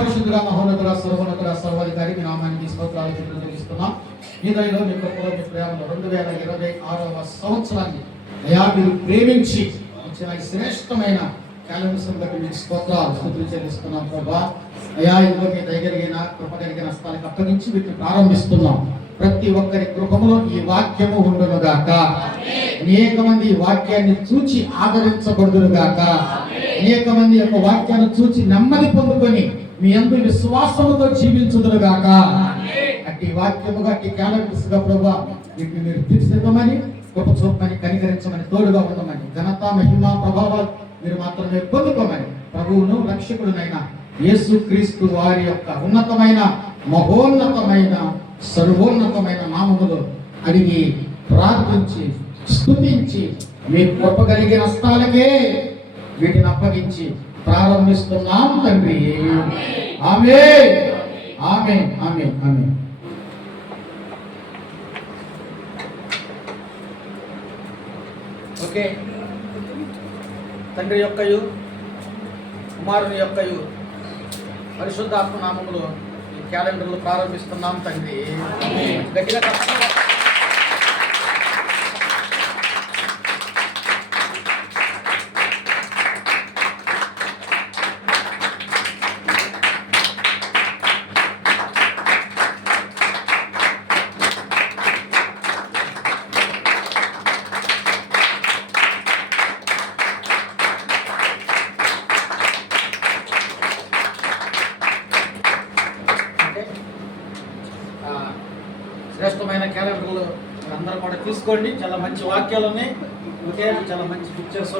మహాపరిశుద్ధుడా, మహోన్నతుడా, సర్వోన్నతుడా, సర్వాధికారి మీ నామానికి స్తోత్రాలు చెల్లిస్తున్నాం. మీ దయలో మీ కృపలో మీ ప్రేమలో 2026వ సంవత్సరాన్ని అయా మీరు ప్రేమించి ఇచ్చిన ఈ శ్రేష్టమైన క్యాలెండర్స్ బట్టి మీకు స్తోత్రాలు స్తుతులు చెల్లిస్తున్నాం ప్రభా. అయా ఇందులో మీ దయగలిగిన కృప కలిగిన స్థానికి అప్పగించి వీటిని ప్రారంభిస్తున్నాం. ప్రతి ఒక్కరి కృపలో ఈ వాక్యము ఉండును గాక. అనేక మంది ఈ వాక్యాన్ని చూచి ఆదరించబడుదురు గాక. అనేక మంది యొక్క వాక్యాన్ని చూచి నెమ్మది పొందుకొని మీ యందు విశ్వాసముతో జీవించుదురు గాక. అట్టి వాక్యముగా అట్టి క్యాలెండర్స్ గా ప్రభా వీటిని మీరు తీర్చిదిద్దమని, గొప్ప చూపమని, కనికరించమని, తోడుగా ఉండమని, ఘనత మహిమ ప్రభావాలు మీరు మాత్రమే పొందుకోమని ప్రభువును రక్షకుడునైన యేసుక్రీస్తు వారి యొక్క ఉన్నతమైన మహోన్నతమైన సర్వోన్నతమైన నామములో అడిగి ప్రార్థించి స్తుతించి మీ కృప కలిగిన స్థాలకే వీటిని అప్పగించి ప్రారంభిస్తున్నాం తండ్రి. ఆమేన్, ఆమేన్, ఆమేన్, ఆమేన్. ఓకే, తండ్రి యొక్కయు కుమారుని యొక్కయు పరిశుద్ధాత్మ నామములో ఈ క్యాలెండర్లు ప్రారంభిస్తున్నాం తండ్రి. గట్టిగా శ్రేష్టమైన క్యాలెండర్లు అందరూ కూడా తీసుకోండి. చాలా మంచి వాక్యాలు ఉన్నాయి. ఓకే, చాలా మంచి పిక్చర్స్